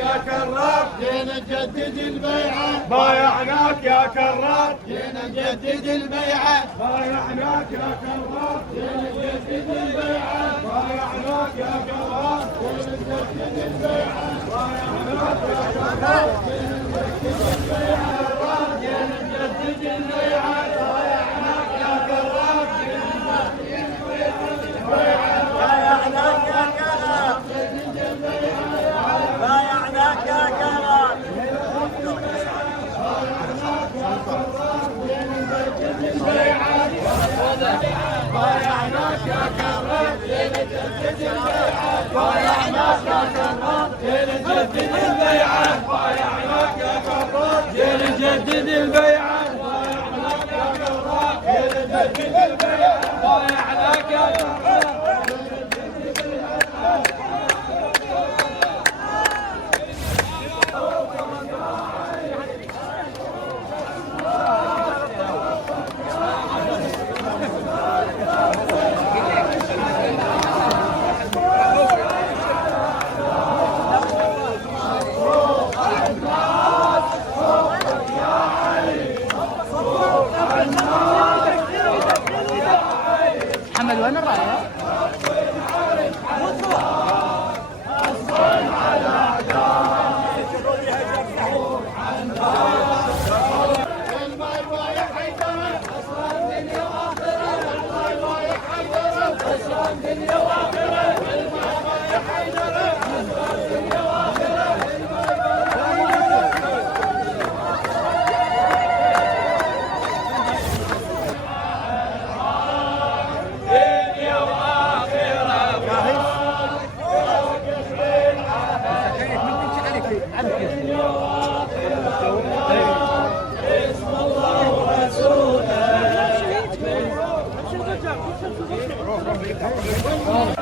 يا كرار جينا نجدد البيعة، بايعناك يا كرار جينا نجدد البيعة، بايعناك يا كرار جينا نجدد البيعة، بايعناك يا كرار جينا نجدد البيعة، بايعناك يا كرار جينا نجدد البيعة، بايعناك يا كرار، بايعناك يا كرار، بايعناك يا كرار. بايعناك يا كرار، جينا نجدد البيعة، بايعناك يا كرار، جينا نجدد البيعة، بايعناك يا كرار جينا نجدد البيعة، بايعناك يا كرار نجدد البيعة بايعناك يا كرار محمد وين الرايه؟ Oh.